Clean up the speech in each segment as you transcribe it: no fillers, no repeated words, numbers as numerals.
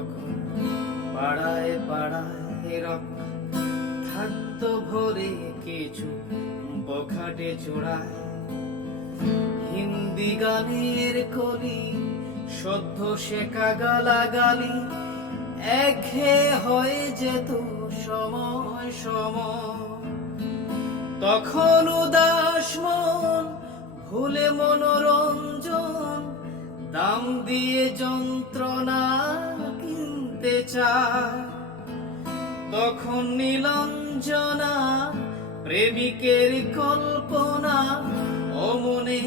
যখন পাড়ায় পাড়ায় রক্ত থাকতো ভরে কিছু বখাটে চূড়ায়, হিন্দি গানের কলি সদ্য শেখা গালাগালি একঘেয়ে হয়ে যেত সময় সময়। তখন উদাস মন ভুলে মনোরঞ্জন দাম দিয়ে যন্ত্রণা কিনতে চায়। তখন নীলাঞ্জনা প্রেমিকের কল্পনা ও মনে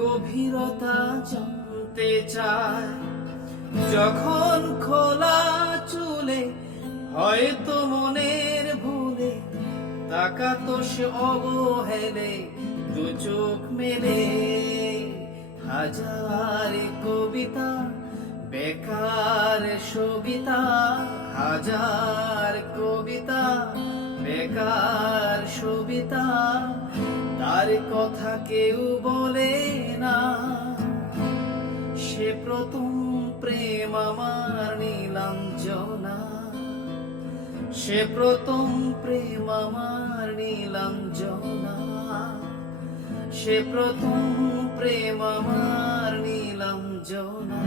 গভীরতা জানতে চায়। যখন খোলা চুলে হয়তো মনের ভুলে তাকাতো সে অবহেলে দু চোখ মেলে, হাজার কবিতা বেকার সবিতা, হাজার কবিতা বেকার সবিতা, তার কথা কেউ বলে না। সে প্রথম প্রেম আমার নীলাঞ্জনা, সে প্রথম প্রেম আমার নীলাঞ্জনা, সে প্রথম প্রেম আমার নীলাঞ্জনা।